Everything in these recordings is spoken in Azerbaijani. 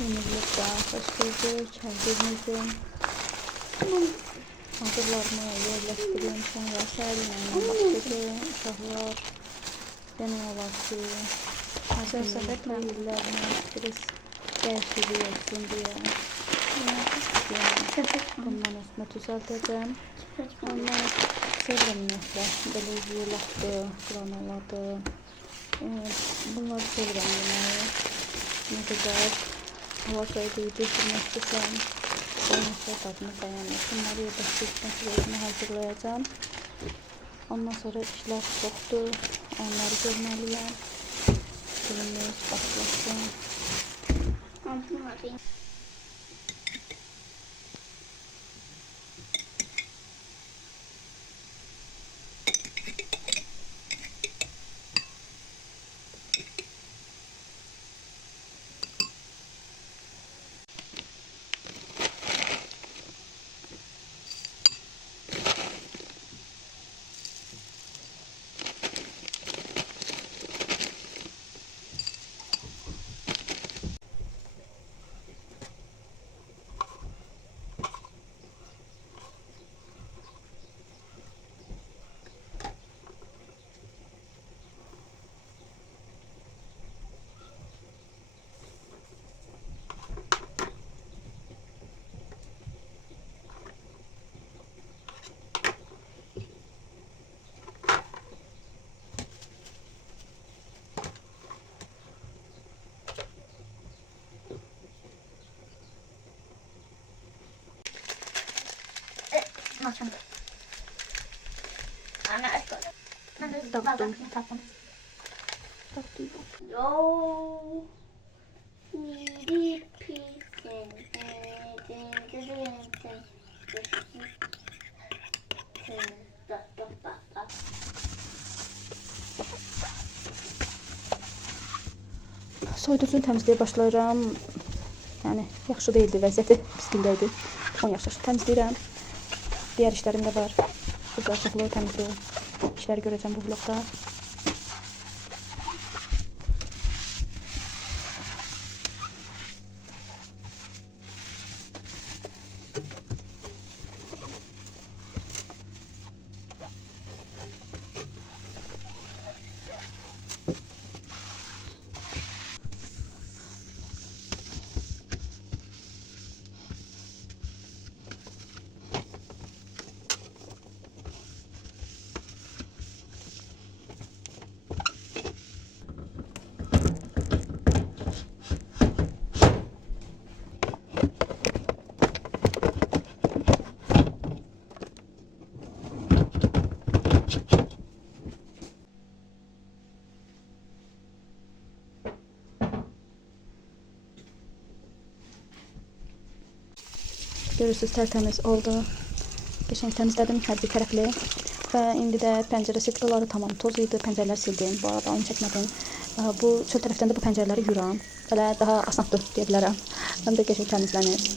Yeni vlogda hoş gördük. Herkesinizin hazırlarını yerleştireyim. Sonra səhərlə başladı. Uşaqlar demək olar ki, hayırlarını biraz dəyişiklik olsun diye. Bundan üstüne düzəltəcəm. Onlar sevirəm ümumiyyətlə. Belə yuladı, qranoladı. Bunları sevirəm yeməyi. Ne kadar hava kaydı değiştirmek istesem olmasa tadını beğenmek. Bunları yedeklikten sonra hazırlayacağım. Ondan sonra işler çoktu. Onları görmeliyim. Filmimiz başlasın. Taktım. Yo. Soyuducunu təmizləyə başlayıram. Yəni yaxşı değildi vəziyyəti, pis gündəydi. 10 yaxşı təmizləyirəm. Diğer işlerim de var. Burada çoxlu təmizlik işləri görəcəm bu vlogda. Görürsünüz tertemiz oldu. Geçen temizledim her bir tərəfli. Və indi də pəncərə siltraları tamam toz idi. Pəncərələri sildim. Bu arada onu çəkmədim. Bu çöl tərəfdən də bu pəncərələri yuram. Belə daha asandır deyə bilərəm. Həm də qəşəng təmizlənir.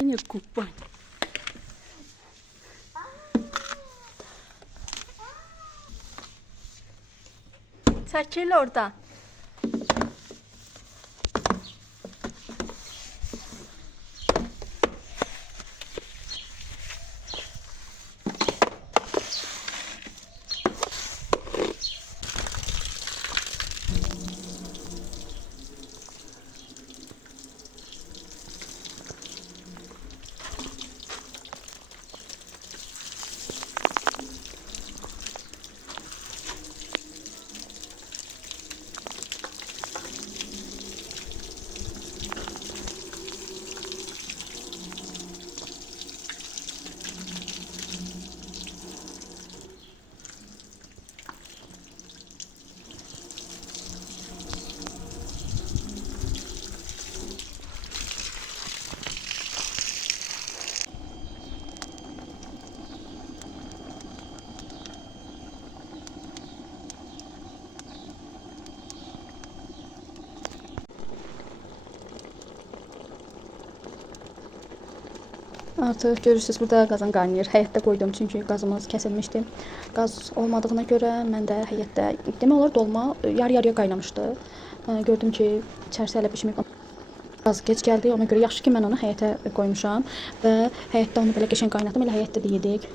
Yine kupon. Çəkil oradan. Artıq görürsünüz burada qazan qaynayır. Həyətdə qoydum çünki qazımız kəsilmişdi. Qaz olmadığına görə mən də həyətdə demək olar dolma yarı-yarıya qaynamışdı. Gördüm ki, içərisi hələ bişməyib. Qaz gec gəldi. Ona görə yaxşı ki, mən onu həyətə qoymuşam və həyətdə onu belə qəşəng qaynatdım. Elə həyətdə də yedik.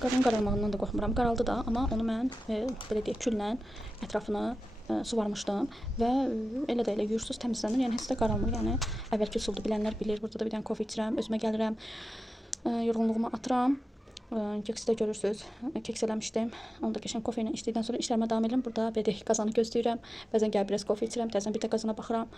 Qazan qaralmağından da qorxmuram. Qaraldı da, amma onu mən belə deyək, küllə ətrafını suvarmışdım və elə də elə yursuz təmizlənir. Yəni heç də qaralmır. Yəni əvvəlki üsuldu bilənlər bilir. Burada da bir dənə kofe içirəm, özümə gəlirəm, yorğunluğumu atıram. Keksi də görürsüz, keks eləmişdim. Onu da qəşəng kofe ilə içdikdən sonra işlərimə davam edirəm. Burada belə deyək, qazanı gözləyirəm. Bəzən gəlib biraz kofe içirəm, təzən bir də qazana baxıram.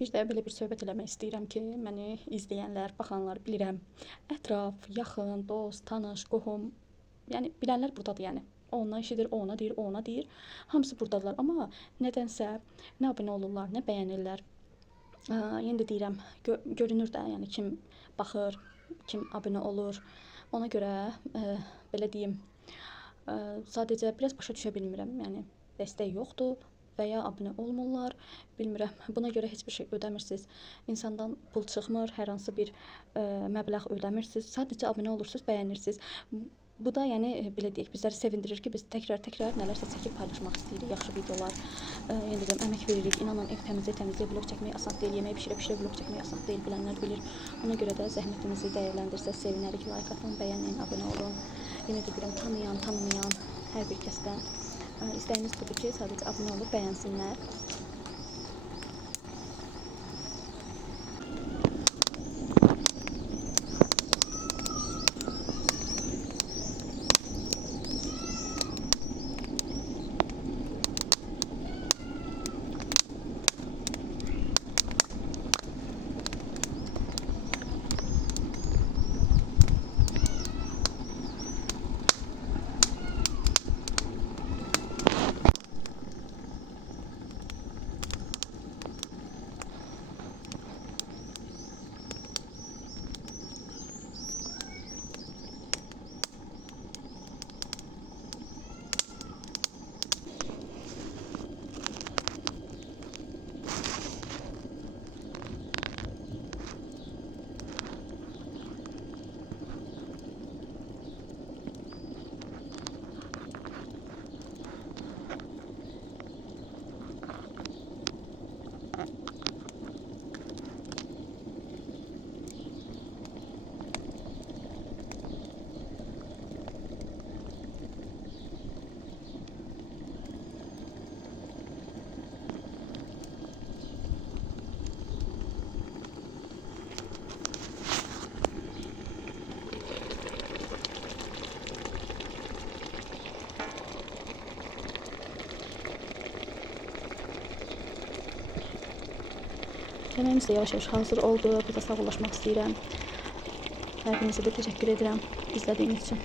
Bir də belə bir söhbət eləmək istəyirəm ki, məni izləyənlər, baxanlar bilirəm. Ətraf, yaxın, dost, tanış, qohum, yəni bilənlər burdadır yəni. O ondan eşidir, o ona deyir, o ona deyir. Hamısı burdadılar, amma nədənsə nə abunə olurlar, nə bəyənirlər. Yenə də deyirəm, görünür də, yəni kim baxır, kim abunə olur. Ona görə belə deyim, sadəcə biraz başa düşə bilmirəm, yəni dəstək yoxdur və ya abunə olmurlar, bilmirəm. Buna görə heç bir şey ödəmirsiniz. İnsandan pul çıxmır, hər hansı bir məbləğ ödəmirsiniz. Sadəcə abunə olursunuz, bəyənirsiniz. Bu da yəni belə deyək, bizləri sevindirir ki, biz təkrar nələrsə çəkib paylaşmaq istəyirik, yaxşı videolar. Yenə deyirəm, əmək veririk. İnanın ev təmizləyə vlog çəkmək asan deyil, yemək bişirə vlog çəkmək asan deyil, bilənlər bilir. Ona görə də zəhmətinizi dəyərləndirsəz sevinirik. Like atın, bəyənin, abunə olun. Yenə də deyirəm, tanıyan, tanımayan hər bir kəsdən istəyimiz budur ki, sadəcə abunə olub bəyənsinlər. Yeməyimiz də yavaş-yavaş hazır oldu. Burada sağollaşmaq istəyirəm. Hər birinizə də təşəkkür edirəm izlədiyiniz üçün.